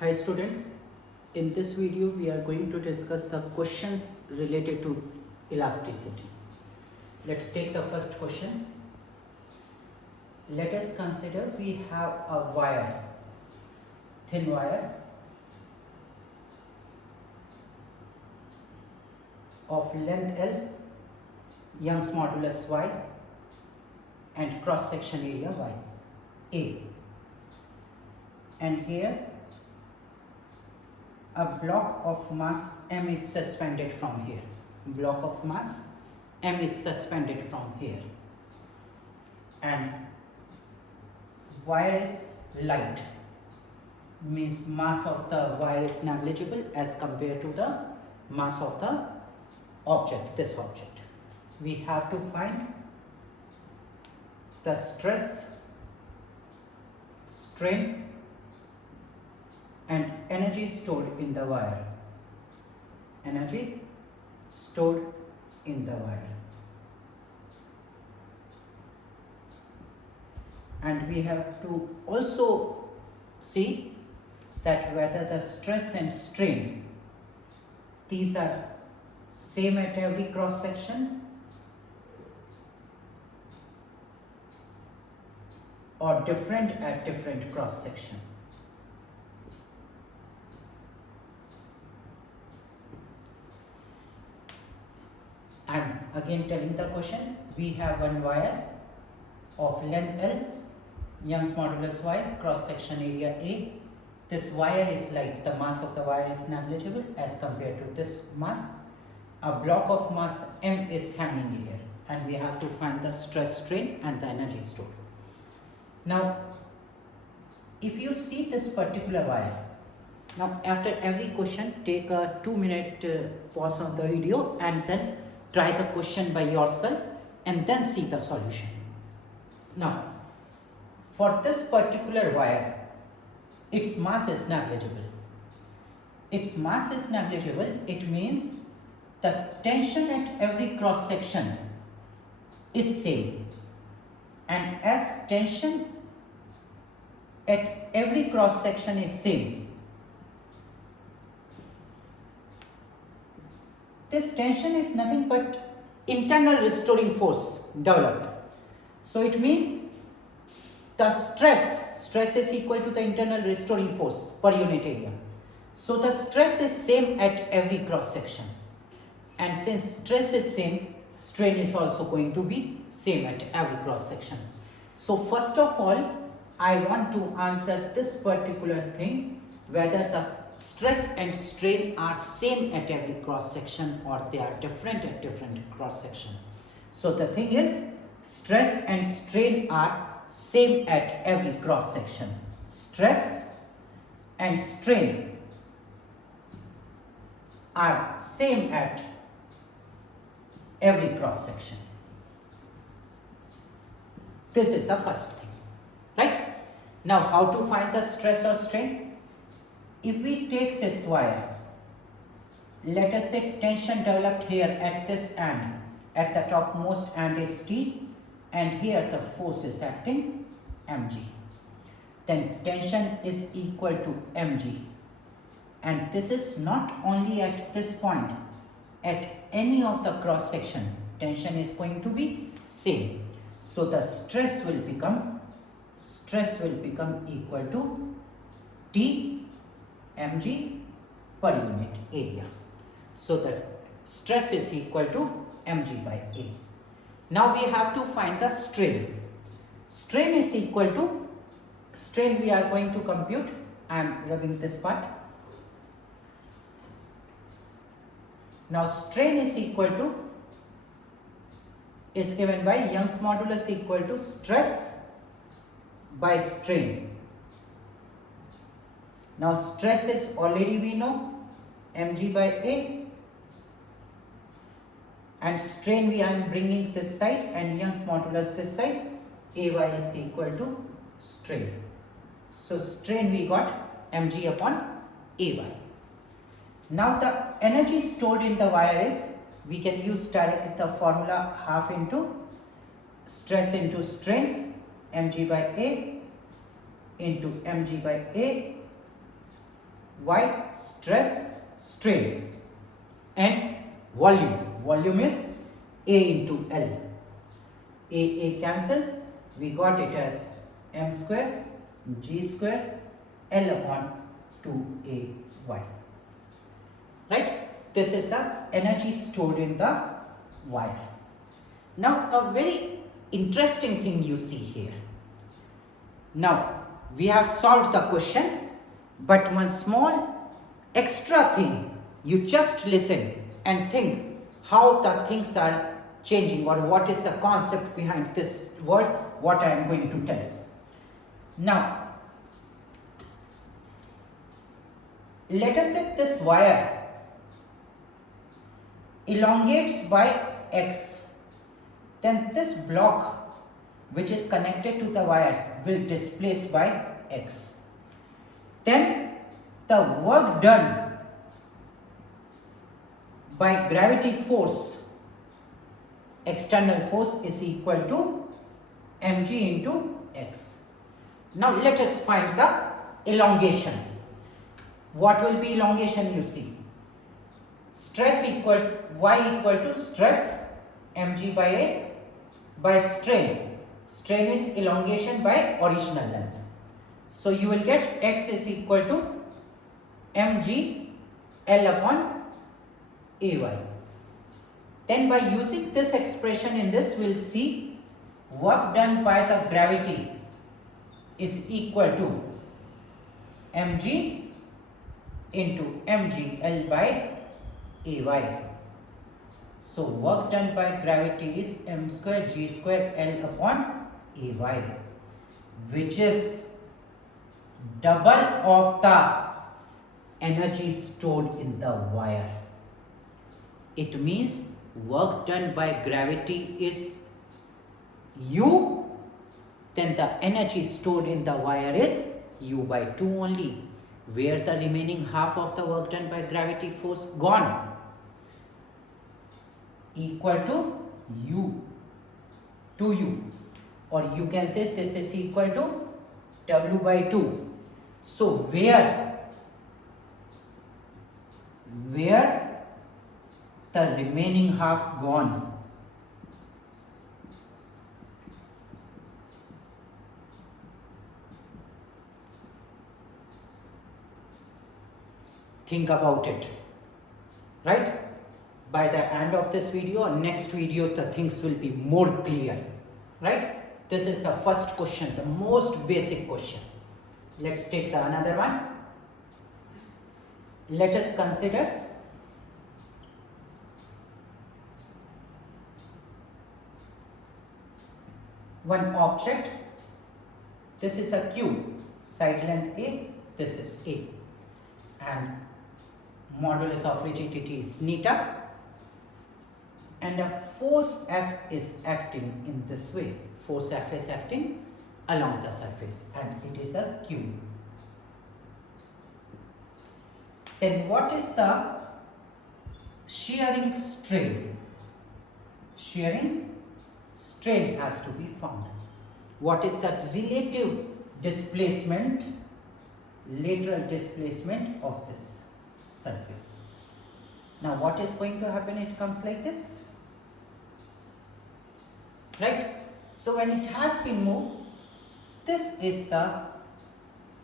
Hi students, in this video we are going to discuss the questions related to elasticity. Let's take the first question. Let us consider we have a wire, thin wire of length L, Young's modulus Y and cross section area Y, A, and here a block of mass M is suspended from here. Block of mass M is suspended from here, and wire is light, means mass of the wire is negligible as compared to the mass of the object, this object. We have to find the stress, strain and energy stored in the wire. Energy stored in the wire. And we have to also see that whether the stress and strain, these are same at every cross section or different at different cross section. I'm again telling the question. We have one wire of length L, Young's modulus Y, cross section area A. This wire is light, the mass of the wire is negligible as compared to this mass. A block of mass M is hanging here, and we have to find the stress, strain and the energy stored. Now, if you see this particular wire, now after every question take a 2-minute pause on the video and then try the question by yourself and then see the solution. Now, for this particular wire, its mass is negligible. Its mass is negligible, it means the tension at every cross section is same. And as tension at every cross section is same, this tension is nothing but internal restoring force developed. So it means the stress is equal to the internal restoring force per unit area. So the stress is same at every cross section. And since stress is same, strain is also going to be same at every cross section. So first of all, I want to answer this particular thing, whether the stress and strain are same at every cross section or they are different at different cross section. So the thing is, stress and strain are same at every cross section. Stress and strain are same at every cross section. This is the first thing, right? Now, how to find the stress or strain? If we take this wire, let us say tension developed here at this end, at the topmost end is T, and here the force is acting mg. Then tension is equal to mg. And this is not only at this point, at any of the cross section, tension is going to be same. So the stress will become equal to T mg per unit area. So the stress is equal to mg by A. Now we have to find the strain. Strain is equal to, strain we are going to compute. I am rubbing this part. Now strain is equal to, is given by Young's modulus equal to stress by strain. Now stress is already we know mg by A, and strain we are bringing this side and Young's modulus this side, Ay is equal to strain. So strain we got mg upon Ay. Now the energy stored in the wire is, we can use directly the formula half into stress into strain mg by A into mg by A Y stress, strain, and volume. Volume is A into L. A cancel, we got it as m square g square L upon 2ay. Right? This is the energy stored in the wire. Now a very interesting thing you see here. Now we have solved the question, but one small extra thing, you just listen and think how the things are changing or what is the concept behind this word, what I am going to tell. Now, let us say this wire elongates by x, then this block which is connected to the wire will displace by x. Then the work done by gravity force, external force, is equal to mg into x. Now let us find the elongation. What will be elongation? You see, stress equal y equal to stress mg by a by strain. Strain is elongation by original length. So you will get x is equal to mg L upon ay. Then by using this expression in this, we'll see work done by the gravity is equal to mg into mg L by ay. So work done by gravity is m square g square L upon ay, which is double of the energy stored in the wire. It means work done by gravity is U, then the energy stored in the wire is U by 2 only, where the remaining half of the work done by gravity force gone, equal to U, 2U, or you can say this is equal to W by 2. So where the remaining half gone, think about it, right? By the end of this video or next video, the things will be more clear, right? This is the first question, the most basic question. Let's take the another one. Let us consider one object. This is a cube, side length A, this is A, and modulus of rigidity is neta, and a force F is acting in this way. Force F is acting along the surface and it is a cube. Then what is the shearing strain? Shearing strain has to be found. What is the relative displacement, lateral displacement of this surface? Now what is going to happen? It comes like this, right? So when it has been moved, this is the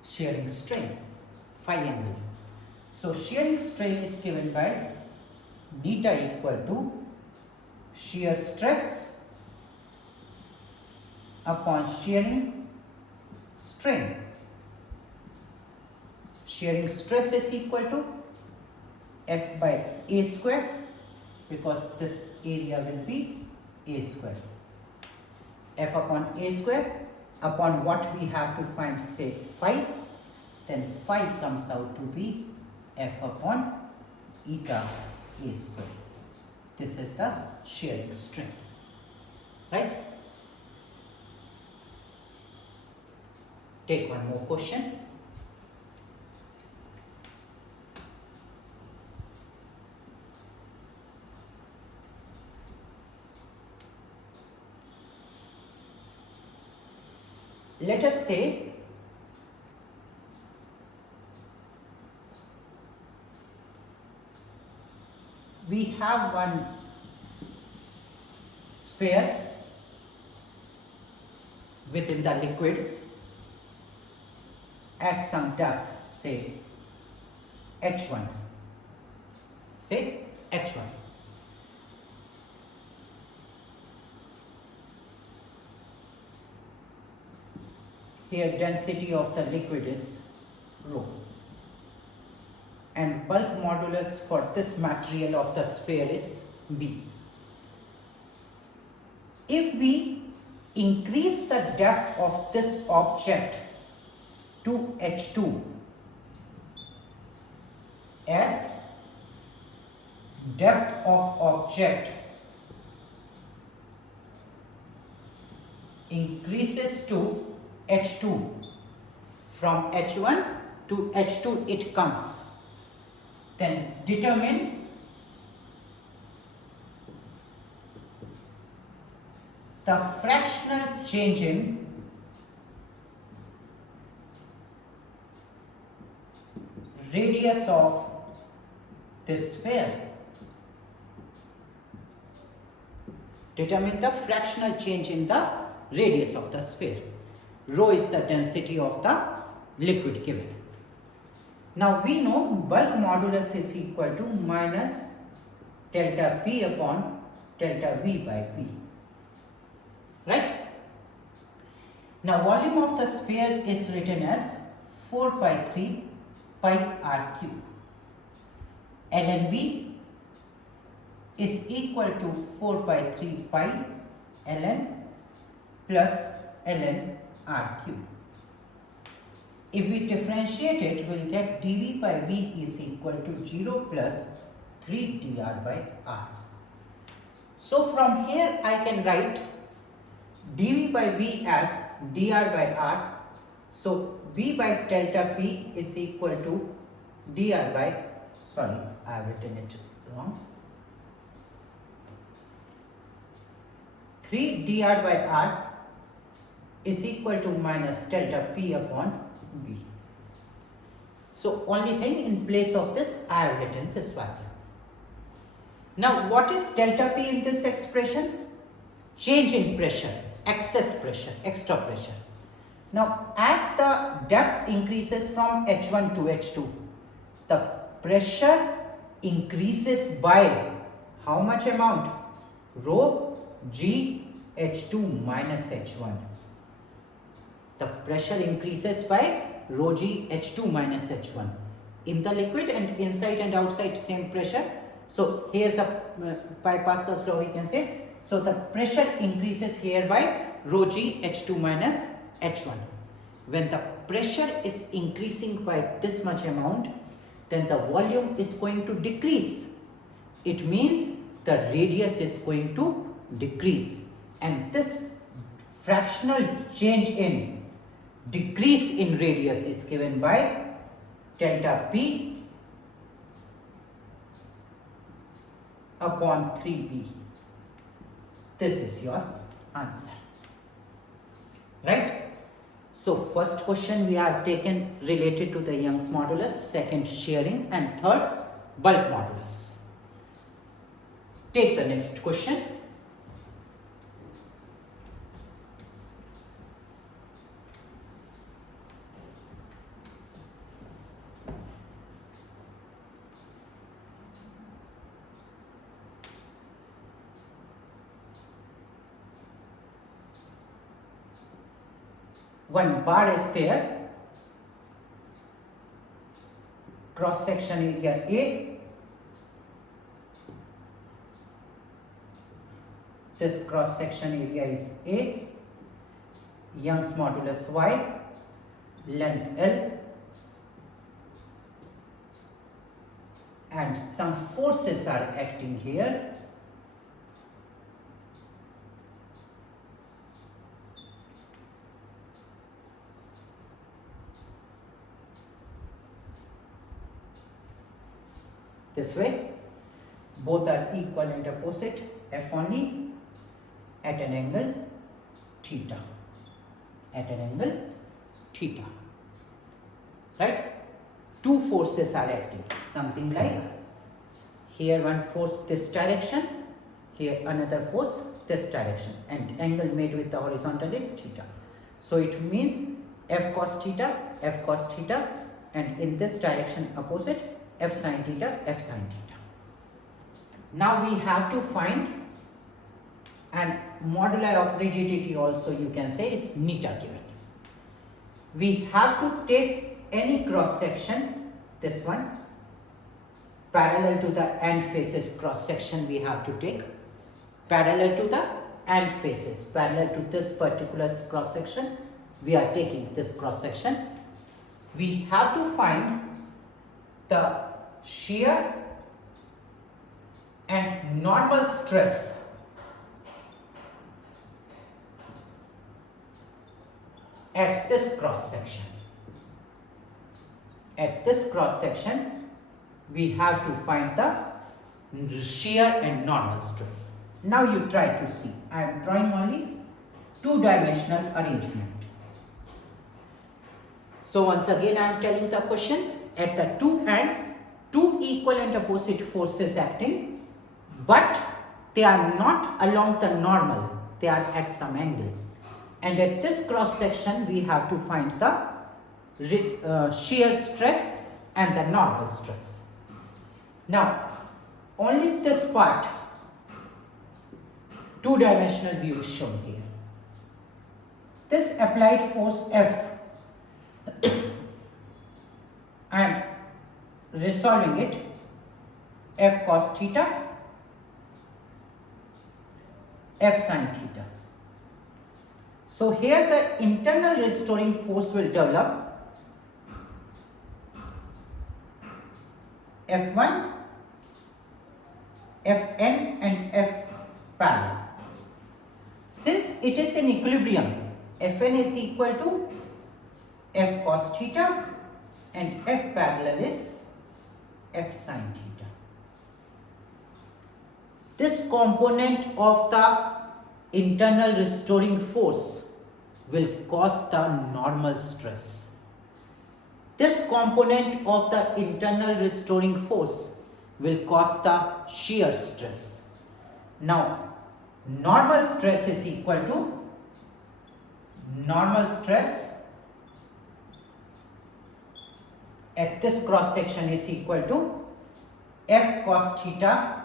shearing strain, phi angle. So shearing strain is given by neta equal to shear stress upon shearing strain. Shearing stress is equal to F by A square, because this area will be A square. F upon A square upon what we have to find, say phi, then phi comes out to be F upon eta A square. This is the shearing strain, right? Take one more question. Let us say we have one sphere within the liquid at some depth, say h1, say h1. Here density of the liquid is rho, and bulk modulus for this material of the sphere is B. If we increase the depth of this object to h2 as depth of object increases to h2, from h1 to h2 it comes, then determine the fractional change in radius of this sphere. Determine the fractional change in the radius of the sphere. Rho is the density of the liquid given. Now we know bulk modulus is equal to minus delta P upon delta V by V. Right? Now volume of the sphere is written as 4 pi 3 pi r cube. ln V is equal to 4 pi 3 pi ln plus ln r cube. If we differentiate it, we will get dV by V is equal to 0 plus 3 dr by r. So from here I can write dV by V as dr by r. So V by delta P is equal to dr by, sorry, I have written it wrong, 3 dr by r is equal to minus delta P upon V. So only thing, in place of this I have written this value. Now what is delta P in this expression? Change in pressure, excess pressure, extra pressure. Now as the depth increases from h1 to h2, the pressure increases by how much amount? Rho g h2 minus h1. The pressure increases by rho g h2 minus h1 in the liquid, and inside and outside same pressure. So here the by Pascal's law we can say, so the pressure increases here by rho g h2 minus h1. When the pressure is increasing by this much amount, then the volume is going to decrease. It means the radius is going to decrease, and this fractional change in decrease in radius is given by delta P upon 3B. This is your answer. Right? So first question we have taken related to the Young's modulus, second shearing, and third bulk modulus. Take the next question. One bar is there, cross section area A, this cross section area is A, Young's modulus Y, length L, and some forces are acting here. This way, both are equal and opposite, F only, at an angle theta, at an angle theta, right? Two forces are acting, something like here one force this direction, here another force this direction, and angle made with the horizontal is theta. So it means F cos theta, and in this direction opposite F sin theta, F sin theta. Now we have to find, and moduli of rigidity also you can say is neta given. We have to take any cross section, this one, parallel to the end faces cross section we have to take, parallel to the end faces, parallel to this particular cross section, we are taking this cross section. We have to find the shear and normal stress at this cross section. At this cross section, we have to find the shear and normal stress. Now you try to see. I am drawing only two-dimensional arrangement. So once again I am telling the question, at the two ends, two equal and opposite forces acting, but they are not along the normal, they are at some angle. And at this cross section we have to find the shear stress and the normal stress. Now only this part, two-dimensional view is shown here. This applied force F, I am resolving it, F cos theta, F sin theta. So here the internal restoring force will develop, F1, Fn and F parallel. Since it is in equilibrium, Fn is equal to F cos theta and F parallel is F sin theta. This component of the internal restoring force will cause the normal stress. This component of the internal restoring force will cause the shear stress. Now, normal stress is equal to normal stress at this cross section is equal to F cos theta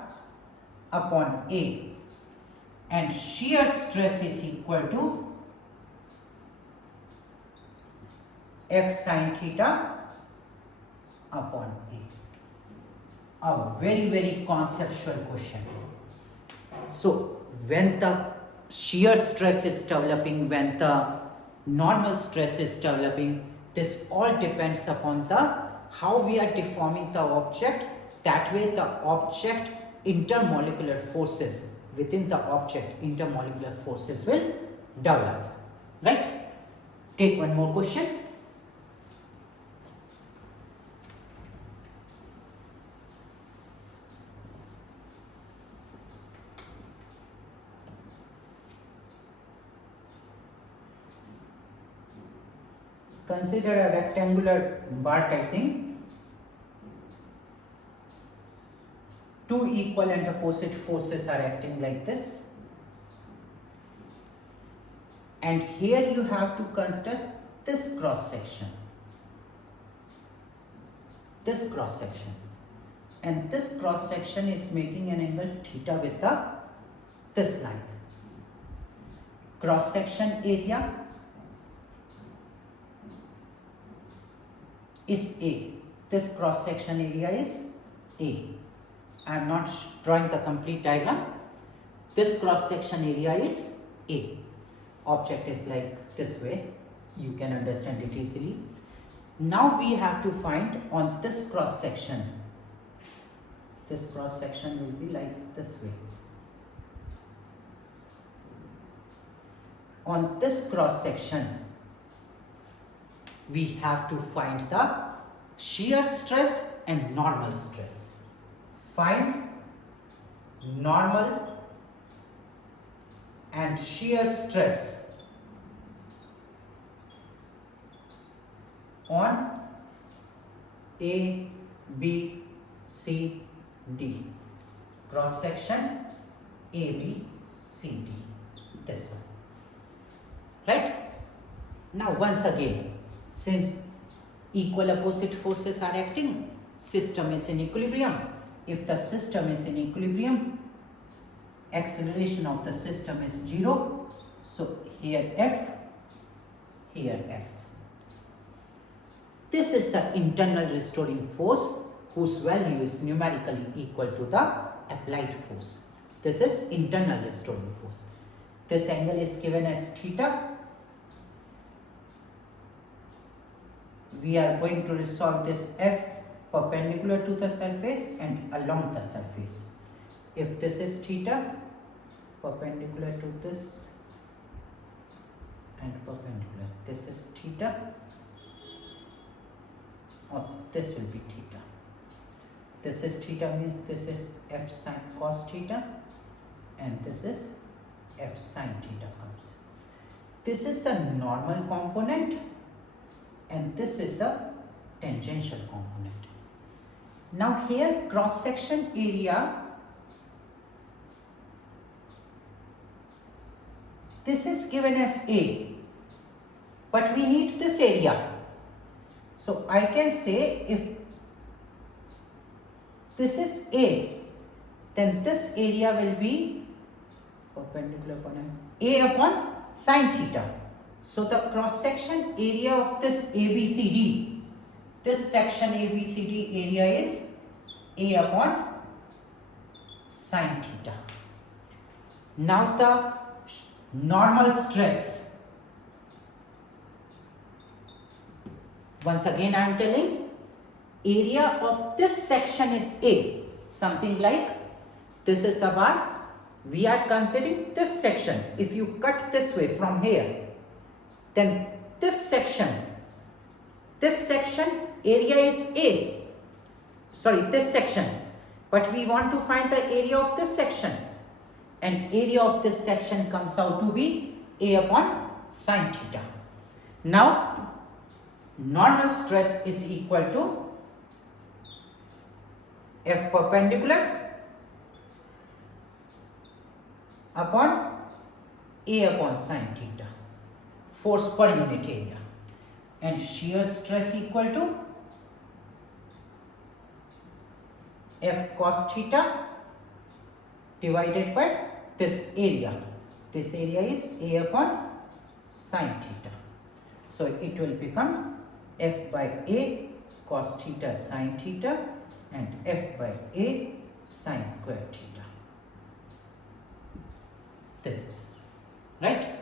upon A, and shear stress is equal to F sin theta upon A. A very conceptual question. So when the shear stress is developing, when the normal stress is developing, this all depends upon the how we are deforming the object. That way the object intermolecular forces within the object, intermolecular forces will develop. Right? Take one more question. Consider a rectangular bar type thing. Two equal and opposite forces are acting like this. And here you have to consider this cross section. This cross section. And this cross section is making an angle theta with this line. Cross section area is A. This cross section area is A. I am not drawing the complete diagram. This cross section area is A. Object is like this way. You can understand it easily. Now we have to find on this cross section. This cross section will be like this way. On this cross section, we have to find the shear stress and normal stress. Find normal and shear stress on A, B, C, D. Cross section ABCD. This one. Right? Now once again, since equal opposite forces are acting, system is in equilibrium. If the system is in equilibrium, acceleration of the system is 0. So here F, here F. This is the internal restoring force whose value is numerically equal to the applied force. This is internal restoring force. This angle is given as theta. We are going to resolve this F perpendicular to the surface and along the surface. If this is theta, perpendicular to this and perpendicular, this is theta, or this will be theta. This is theta means this is F sin cos theta and this is F sin theta comes. This is the normal component and this is the tangential component. Now here cross section area, this is given as A, but we need this area. So I can say if this is A, then this area will be perpendicular upon A upon sin theta. So the cross section area of this ABCD, this section ABCD area is A upon sin theta. Now the normal stress. Once again I am telling, area of this section is A. Something like this is the bar. We are considering this section. If you cut this way from here, then this section area is A. Sorry, this section. But we want to find the area of this section. And area of this section comes out to be A upon sin theta. Now, normal stress is equal to F perpendicular upon A upon sin theta, force per unit area, and shear stress equal to F cos theta divided by this area. This area is A upon sin theta. So it will become F by A cos theta sin theta and F by A sin square theta. This, right?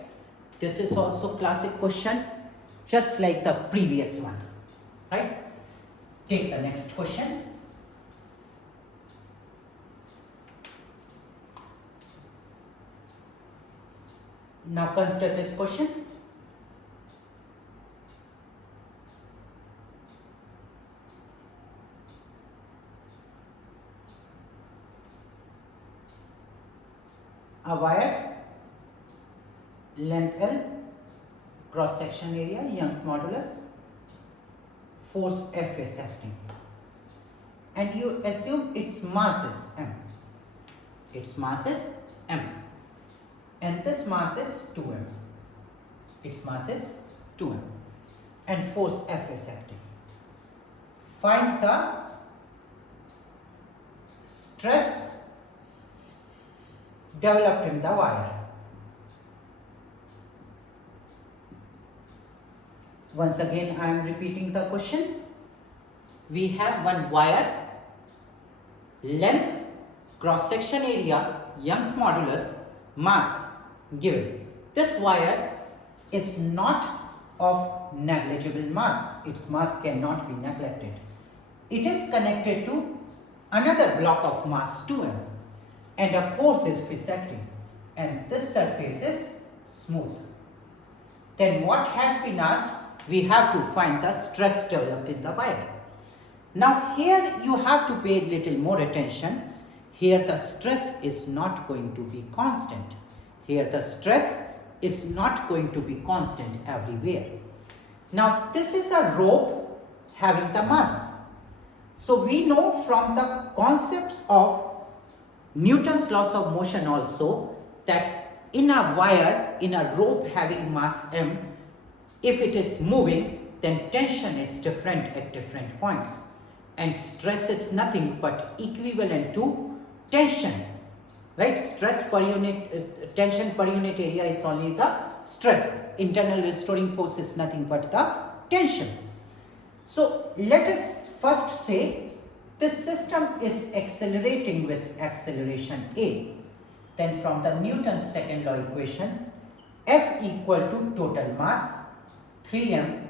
This is also classic question, just like the previous one, right? Take the next question. Now consider this question. A wire, length L, cross section area, Young's modulus, force F is acting, and you assume its mass is M. Its mass is M, and this mass is 2M. Its mass is 2M, and force F is acting. Find the stress developed in the wire. Once again I am repeating the question. We have one wire, length, cross section area, Young's modulus, mass given. This wire is not of negligible mass. Its mass cannot be neglected. It is connected to another block of mass 2M. And a force is acting, and this surface is smooth. Then what has been asked? We have to find the stress developed in the wire. Now here you have to pay a little more attention. Here the stress is not going to be constant. Here the stress is not going to be constant everywhere. Now this is a rope having the mass. So we know from the concepts of Newton's laws of motion also that in a wire, in a rope having mass m, if it is moving, then tension is different at different points. And stress is nothing but equivalent to tension, right? Stress per unit, tension per unit area is only the stress. Internal restoring force is nothing but the tension. So let us first say this system is accelerating with acceleration a. Then from the Newton's second law equation, F equal to total mass 3m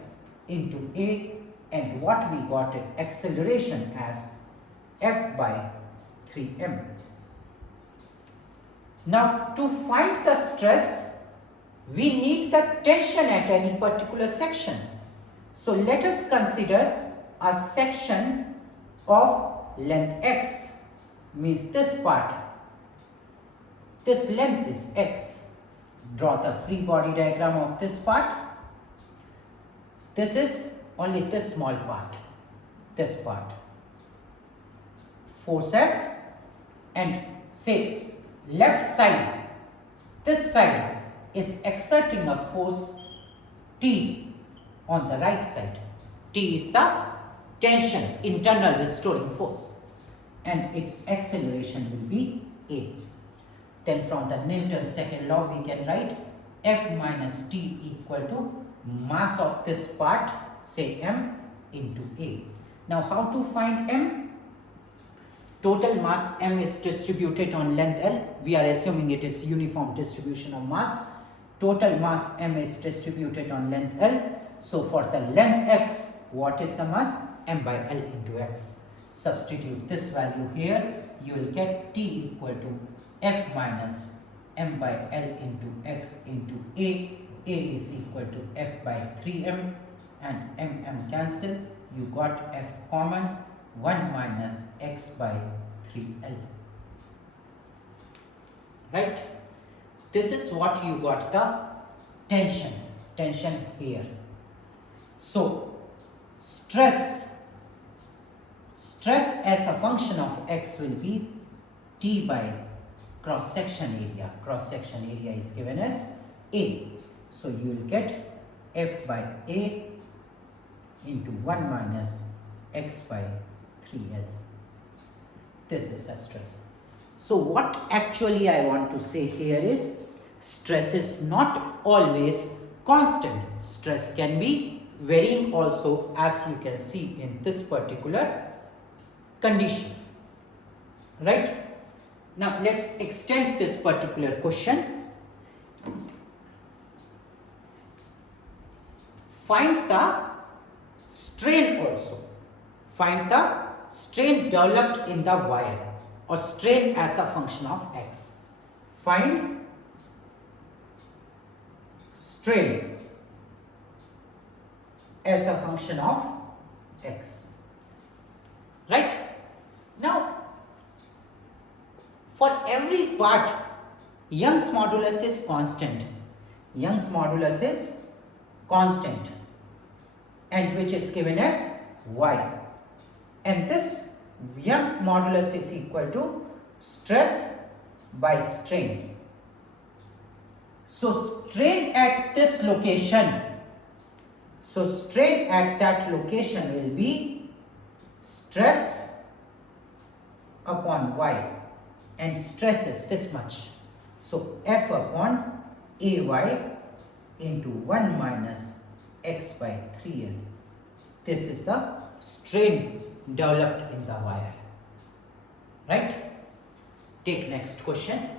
into a, and what we got acceleration as F by 3m. Now to find the stress, we need the tension at any particular section. So let us consider a section of length x, means this part. This length is x. Draw the free body diagram of this part. This is only this small part, this part. Force F, and say left side, this side is exerting a force T on the right side. T is the tension, internal restoring force, and its acceleration will be a. Then from the Newton's second law we can write F minus T equal to mass of this part, say m, into a. Now how to find m? Total mass m is distributed on length L. We are assuming it is uniform distribution of mass. Total mass m is distributed on length L. So for the length x, what is the mass? M by L into x. Substitute this value here, you will get T equal to F minus m by L into x into a. A is equal to F by 3m, and m cancel. You got F common, 1 minus x by 3L. Right? This is what you got the tension here. So stress as a function of x will be T by cross section area. Cross section area is given as A. So you will get F by A into 1 minus x by 3L. This is the stress. So what actually I want to say here is stress is not always constant. Stress can be varying also, as you can see in this particular condition. Right? Now let's extend this particular question. Find the strain also. Find the strain developed in the wire, or strain as a function of x. Find strain as a function of x. Right? Now, for every part, Young's modulus is constant. Young's modulus is constant, and which is given as y. And this Young's modulus is equal to stress by strain. So strain at this location, so strain at that location will be stress upon y, and stress is this much. So F upon Ay into 1 minus x by 3L. This is the strain developed in the wire. Right? Take next question.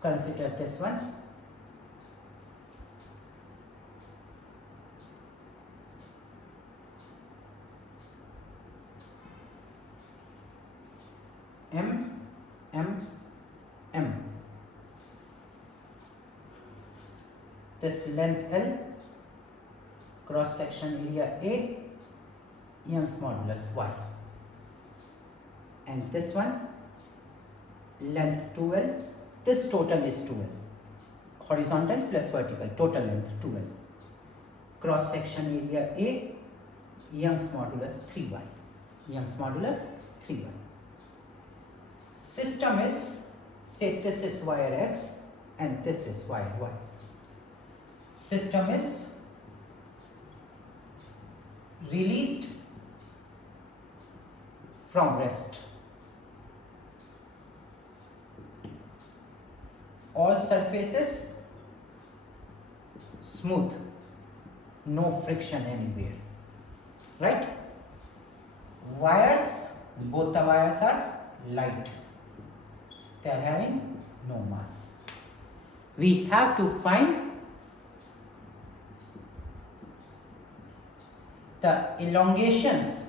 Consider this one. M. this length L, cross section area A, Young's modulus Y. And this one, length 2L, this total is 2L. Horizontal plus vertical, total length 2L. Cross section area A, Young's modulus 3Y. Young's modulus 3Y. System is, say this is wire X and this is wire Y. System is released from rest. All surfaces smooth, no friction anywhere, right? Wires, both the wires are light, they are having no mass. We have to find the elongations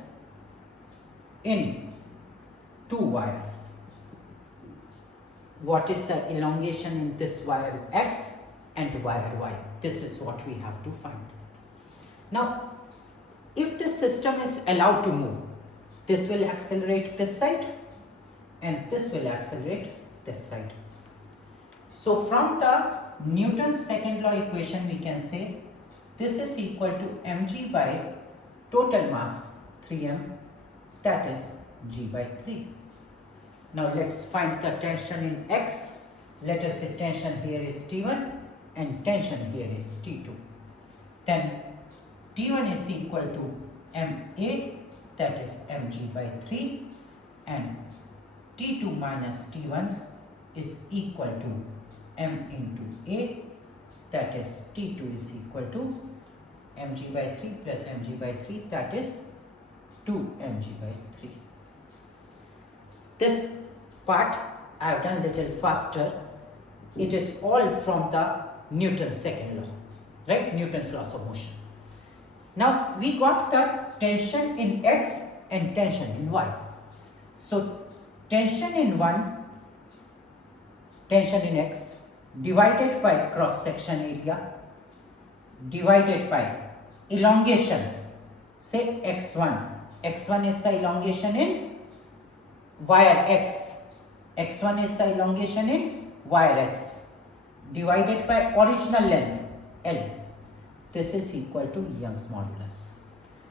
in two wires. What is the elongation in this wire X and wire Y? This is what we have to find. Now, if the system is allowed to move, this will accelerate this side and this will accelerate this side. So from the Newton's second law equation, we can say this is equal to mg by total mass 3m, that is g by 3. Now let's find the tension in X. Let us say tension here is T1 and tension here is T2. Then T1 is equal to MA, that is mg by 3, and T2 minus T1 is equal to m into A, that is T2 is equal to mg by 3 plus mg by 3, that is 2 mg by 3. This part I have done little faster. It is all from the Newton's second law, right? Newton's laws of motion. Now we got the tension in X and tension in Y. So tension in X divided by cross section area divided by elongation, say x1. x1 is the elongation in wire X. x1 is the elongation in wire X divided by original length L. This is equal to Young's modulus.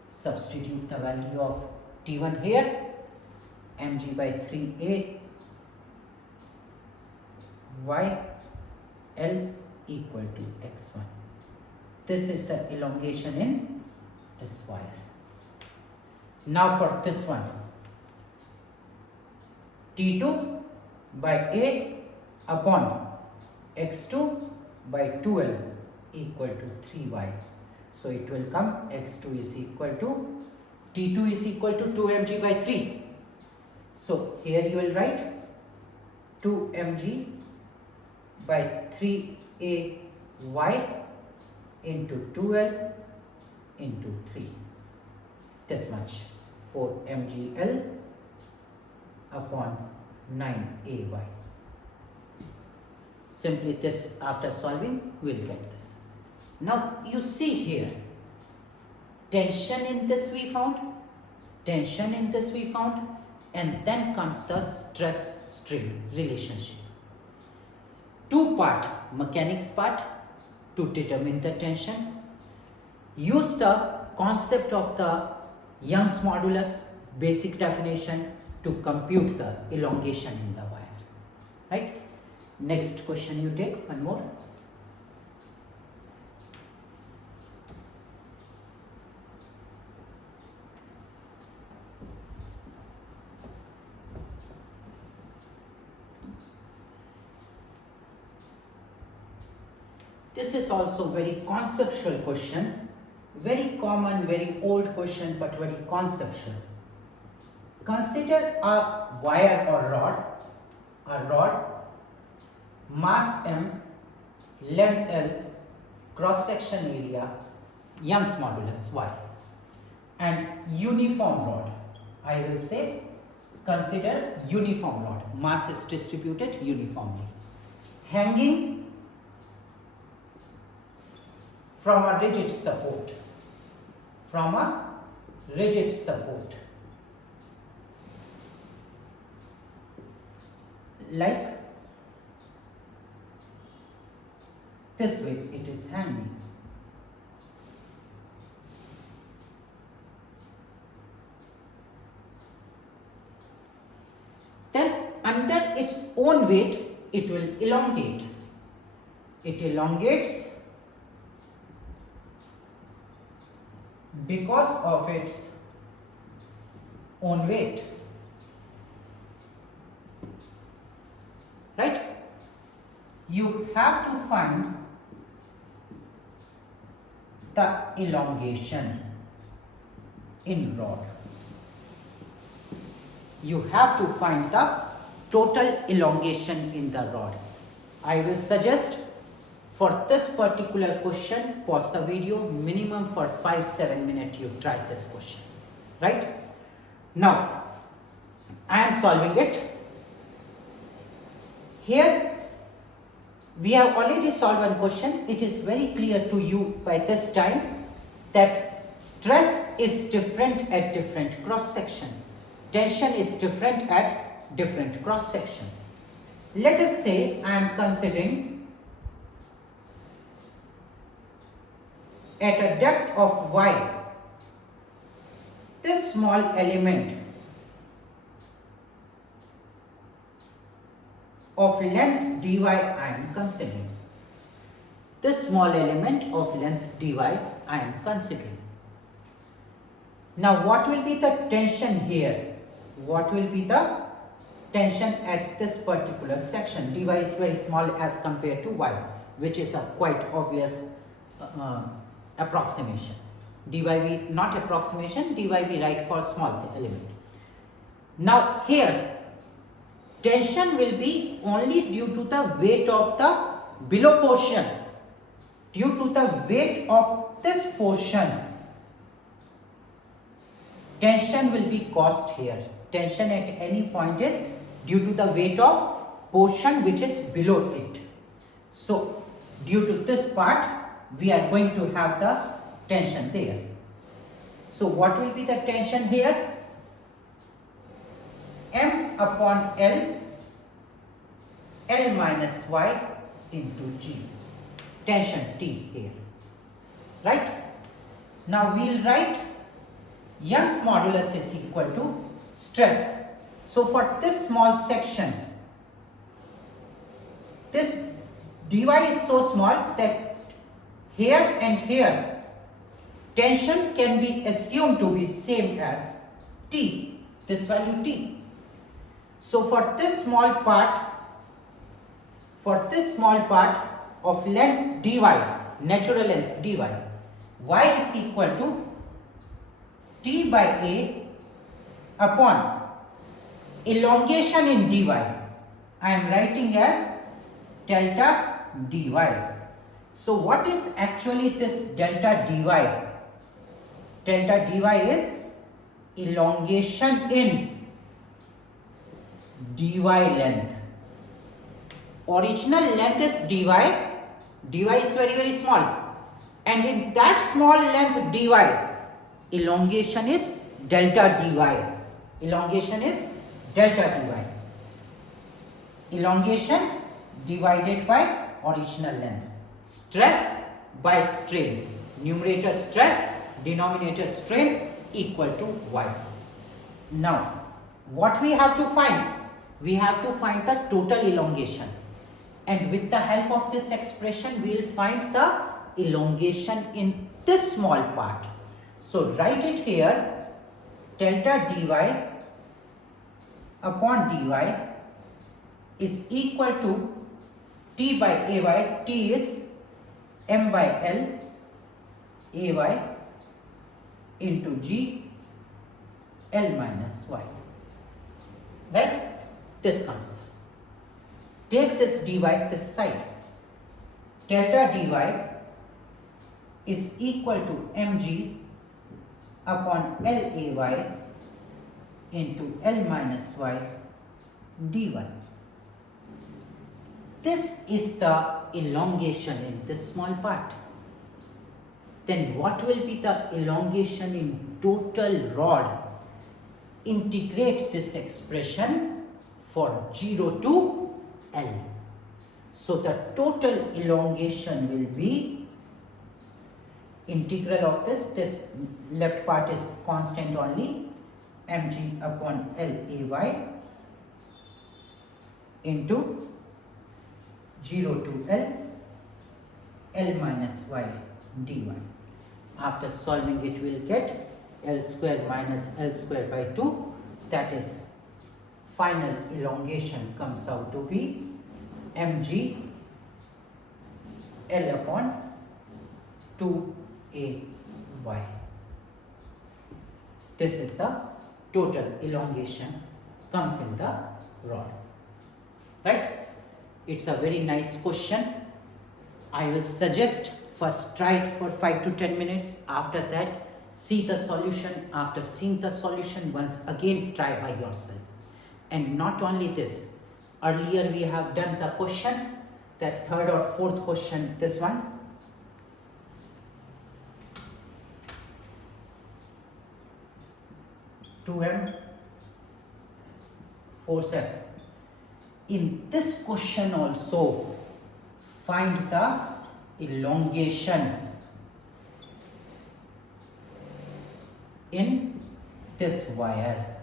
Substitute the value of T1 here, mg by 3A y L equal to x1. This is the elongation in this wire. Now for this one, T2 by A upon x2 by 2L equal to 3y. So it will come x2 is equal to, T2 is equal to 2 mg by 3. So here you will write 2 mg by 3 ay into 2L into 3. This much, 4 mgl upon 9ay. Simply this, after solving, we will get this. Now you see here, tension in this we found, tension in this we found, and then comes the stress strain relationship. Two part, mechanics part, to determine the tension. Use the concept of the Young's modulus, basic definition, to compute the elongation in the wire, right? Next question you take, one more. This is also very conceptual question, very common, very old question, but very conceptual. Consider a wire or rod, mass m, length L, cross section area, Young's modulus Y, and uniform rod. I will say consider uniform rod, mass is distributed uniformly, hanging from a rigid support. From a rigid support. Like this way it is hanging. Then under its own weight it will elongate. It elongates because of its own weight. Right? You have to find the elongation in rod. You have to find the total elongation in the rod. I will suggest for this particular question, pause the video, minimum for 5-7 minutes you try this question. Right? Now, I am solving it. Here, we have already solved one question. It is very clear to you by this time that stress is different at different cross section. Tension is different at different cross section. Let us say I am considering at a depth of y, this small element of length dy I am considering. This small element of length dy I am considering. Now what will be the tension here? What will be the tension at this particular section? Dy is very small as compared to y, which is a quite obvious approximation. Dy we not approximation, dy we write for small element. Now here tension will be only due to the weight of the below portion. Due to the weight of this portion, tension will be caused here. Tension at any point is due to the weight of portion which is below it. So due to this part, we are going to have the tension there. So what will be the tension here? M upon L, L minus Y into G. Tension T here. Right? Now we will write Young's modulus is equal to stress. So for this small section, this dy is so small that here and here tension can be assumed to be same as T, this value T. So for this small part of length dy, natural length dy, y is equal to T by A upon elongation in dy. I am writing as delta dy. So what is actually this delta dy? Delta dy is elongation in dy length. Original length is dy. Dy is very small, and in that small length dy, elongation is delta dy. Elongation is delta dy. Elongation divided by original length. Stress by strain. Numerator stress, denominator strain equal to y. Now, what we have to find? We have to find the total elongation. And with the help of this expression, we will find the elongation in this small part. So write it here, delta dy upon dy is equal to T by Ay. T is M by L Ay into G L minus Y. Right? This comes. Take this dy this side. Delta dy is equal to mg upon Lay into L minus y dy. This is the elongation in this small part. then what will be the elongation in total rod? Integrate this expression for 0 to L. So the total elongation will be integral of this left part is constant only, mg upon Lay into 0 to L minus y dy. After solving it, we will get L square minus L square by 2, that is final elongation comes out to be mg L upon 2ay. This is the total elongation comes in the rod, right? It's a very nice question. I will suggest first try it for 5 to 10 minutes. After that, see the solution. After seeing the solution, once again try by yourself. And not only this, earlier we have done the question, that third or fourth question, this one. (2m) force F. In this question also, find the elongation in this wire.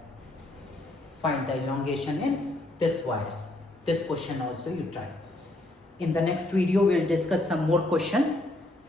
Find the elongation in this wire. This question also you try. In the next video, we will discuss some more questions.